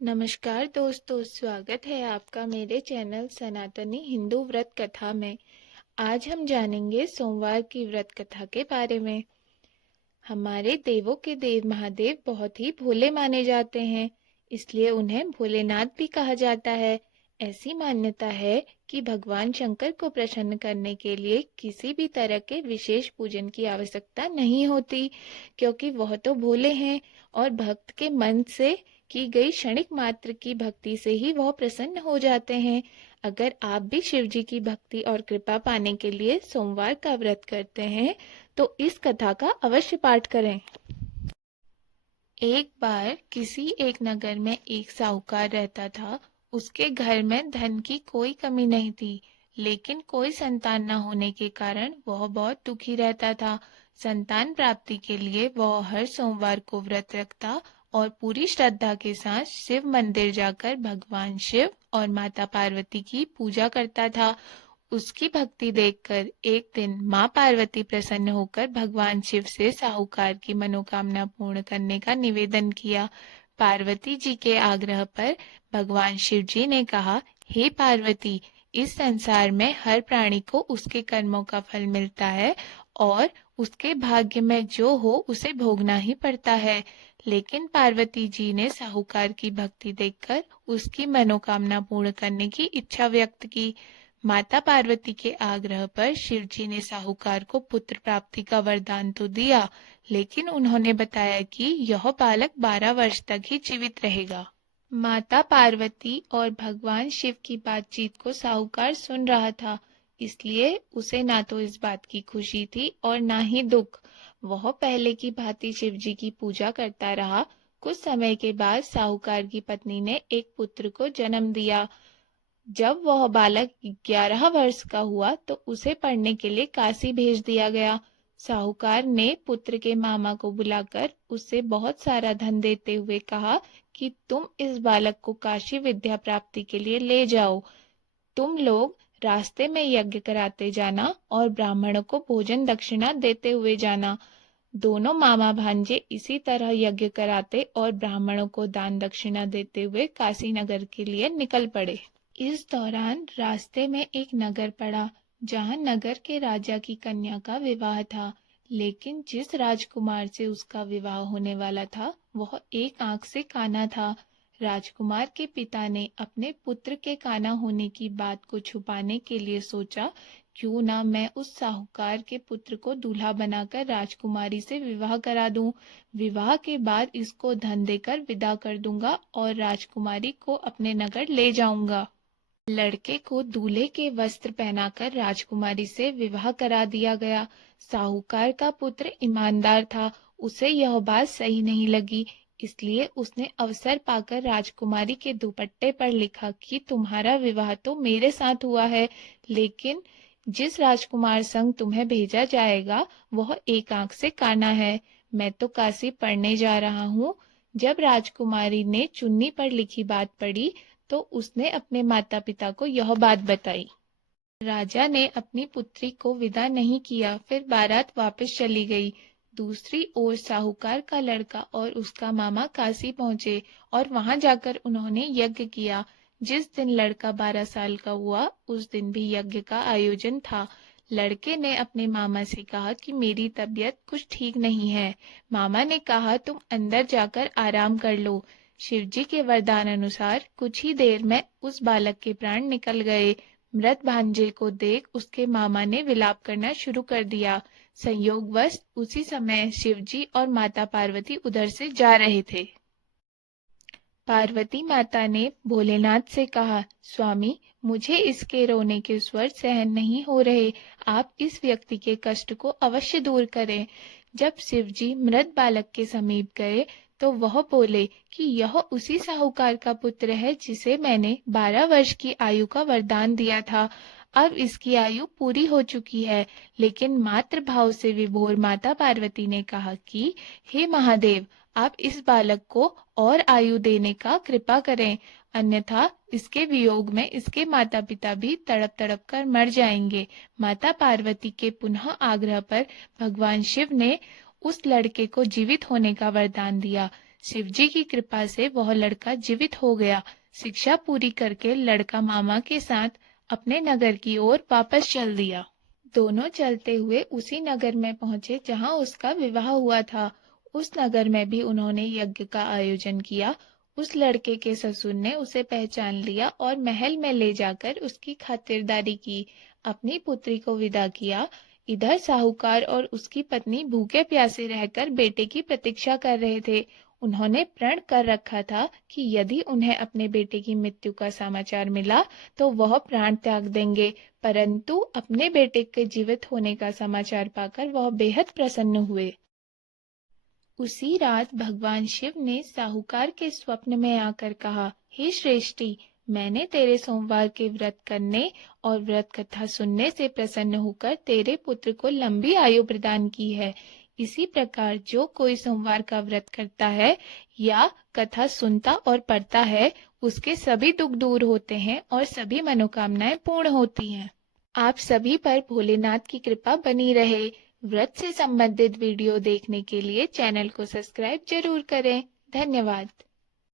नमस्कार दोस्तों, स्वागत है आपका मेरे चैनल सनातनी हिंदू व्रत कथा में। आज हम जानेंगे सोमवार की व्रत कथा के बारे में। हमारे देवों के देव महादेव बहुत ही भोले माने जाते हैं, इसलिए उन्हें भोलेनाथ भी कहा जाता है। ऐसी मान्यता है कि भगवान शंकर को प्रसन्न करने के लिए किसी भी तरह के विशेष पूजन की आवश्यकता नहीं होती, क्योंकि वह तो भोले हैं और भक्त के मन से की गई क्षणिक मात्र की भक्ति से ही वह प्रसन्न हो जाते हैं। अगर आप भी शिव जी की भक्ति और कृपा पाने के लिए सोमवार का व्रत करते हैं तो इस कथा का अवश्य पाठ करें। एक बार किसी एक नगर में एक साहूकार रहता था। उसके घर में धन की कोई कमी नहीं थी, लेकिन कोई संतान न होने के कारण वह बहुत दुखी रहता था। संतान प्राप्ति के लिए वह हर सोमवार को व्रत रखता और पूरी श्रद्धा के साथ शिव मंदिर जाकर भगवान शिव और माता पार्वती की पूजा करता था। उसकी भक्ति देखकर एक दिन माँ पार्वती प्रसन्न होकर भगवान शिव से साहूकार की मनोकामना पूर्ण करने का निवेदन किया। पार्वती जी के आग्रह पर भगवान शिव जी ने कहा, हे पार्वती, इस संसार में हर प्राणी को उसके कर्मों का फल मिलता है और उसके भाग्य में जो हो उसे भोगना ही पड़ता है। लेकिन पार्वती जी ने साहूकार की भक्ति देखकर उसकी मनोकामना पूर्ण करने की इच्छा व्यक्त की। माता पार्वती के आग्रह पर शिवजी ने साहूकार को पुत्र प्राप्ति का वरदान तो दिया, लेकिन उन्होंने बताया कि यह बालक 12 वर्ष तक ही जीवित रहेगा। माता पार्वती और भगवान शिव की बातचीत को साहूकार सुन रहा था, इसलिए उसे ना तो इस बात की खुशी थी और ना ही दुख। वह पहले की भांति शिव जी की पूजा करता रहा। कुछ समय के बाद साहूकार की पत्नी ने एक पुत्र को जन्म दिया। जब वह बालक 11 वर्ष का हुआ तो उसे पढ़ने के लिए काशी भेज दिया गया। साहूकार ने पुत्र के मामा को बुलाकर उससे बहुत सारा धन देते हुए कहा कि तुम इस बालक को काशी विद्या प्राप्ति के लिए ले जाओ। तुम लोग रास्ते में यज्ञ कराते जाना और ब्राह्मणों को भोजन दक्षिणा देते हुए जाना। दोनों मामा भांजे इसी तरह यज्ञ कराते और ब्राह्मणों को दान दक्षिणा देते हुए काशी नगर के लिए निकल पड़े। इस दौरान रास्ते में एक नगर पड़ा, जहां नगर के राजा की कन्या का विवाह था। लेकिन जिस राजकुमार से उसका विवाह होने वाला था वह एक आंख से काना था। राजकुमार के पिता ने अपने पुत्र के काना होने की बात को छुपाने के लिए सोचा, क्यों ना मैं उस साहूकार के पुत्र को दूल्हा बनाकर राजकुमारी से विवाह करा दूं। विवाह के बाद इसको धन देकर विदा कर दूंगा और राजकुमारी को अपने नगर ले जाऊंगा। लड़के को दूल्हे के वस्त्र पहनाकर राजकुमारी से विवाह करा दिया गया। साहूकार का पुत्र ईमानदार था, उसे यह बात सही नहीं लगी, इसलिए उसने अवसर पाकर राजकुमारी के दुपट्टे पर लिखा कि तुम्हारा विवाह तो मेरे साथ हुआ है, लेकिन जिस राजकुमार संग तुम्हें भेजा जाएगा वह एक आंख से काना है। मैं तो काशी पढ़ने जा रहा हूँ। जब राजकुमारी ने चुन्नी पर लिखी बात पढ़ी तो उसने अपने माता पिता को यह बात बताई। राजा ने अपनी पुत्री को विदा नहीं किया, फिर बारात वापस चली गई। दूसरी ओर साहूकार का लड़का और उसका मामा काशी पहुंचे और वहां जाकर उन्होंने यज्ञ किया। जिस दिन लड़का 12 साल का हुआ उस दिन भी यज्ञ का आयोजन था। लड़के ने अपने मामा से कहा कि मेरी तबीयत कुछ ठीक नहीं है। मामा ने कहा तुम अंदर जाकर आराम कर लो। शिवजी के वरदान अनुसार कुछ ही देर में उस बालक के प्राण निकल गए। मृत भांजे को देख उसके मामा ने विलाप करना शुरू कर दिया। संयोगवश उसी समय शिवजी और माता पार्वती उधर से जा रहे थे। पार्वती माता ने भोलेनाथ से कहा, स्वामी, मुझे इसके रोने के स्वर सहन नहीं हो रहे, आप इस व्यक्ति के कष्ट को अवश्य दूर करें। जब शिवजी मृत बालक के समीप गए तो वह बोले कि यह उसी साहूकार का पुत्र है जिसे मैंने 12 वर्ष की आयु का वरदान दिया था। अब इसकी आयु पूरी हो चुकी है। लेकिन मातृ भाव से विभोर माता पार्वती ने कहा कि हे महादेव, आप इस बालक को और आयु देने का कृपा करें, अन्यथा इसके वियोग में इसके माता पिता भी तड़प तड़प कर मर जाएंगे। माता पार्वती के पुनः आग्रह पर भगवान शिव ने उस लड़के को जीवित होने का वरदान दिया। शिवजी की कृपा से वह लड़का जीवित हो गया। शिक्षा पूरी करके लड़का मामा के साथ अपने नगर की ओर वापस चल दिया। दोनों चलते हुए उसी नगर में पहुंचे जहां उसका विवाह हुआ था। उस नगर में भी उन्होंने यज्ञ का आयोजन किया। उस लड़के के ससुर ने उसे पहचान लिया और महल में ले जाकर उसकी खातिरदारी की, अपनी पुत्री को विदा किया। इधर साहूकार और उसकी पत्नी भूखे प्यासे रहकर बेटे की प्रतीक्षा कर रहे थे। उन्होंने प्रण कर रखा था कि यदि उन्हें अपने बेटे की मृत्यु का समाचार मिला तो वह प्राण त्याग देंगे, परंतु अपने बेटे के जीवित होने का समाचार पाकर वह बेहद प्रसन्न हुए। उसी रात भगवान शिव ने साहूकार के स्वप्न में आकर कहा, हे श्रेष्ठी, मैंने तेरे सोमवार के व्रत करने और व्रत कथा सुनने से प्रसन्न होकर तेरे पुत्र को लंबी आयु प्रदान की है। इसी प्रकार जो कोई सोमवार का व्रत करता है या कथा सुनता और पढ़ता है, उसके सभी दुख दूर होते हैं और सभी मनोकामनाएं पूर्ण होती हैं। आप सभी पर भोलेनाथ की कृपा बनी रहे। व्रत से संबंधित वीडियो देखने के लिए चैनल को सब्सक्राइब जरूर करें। धन्यवाद।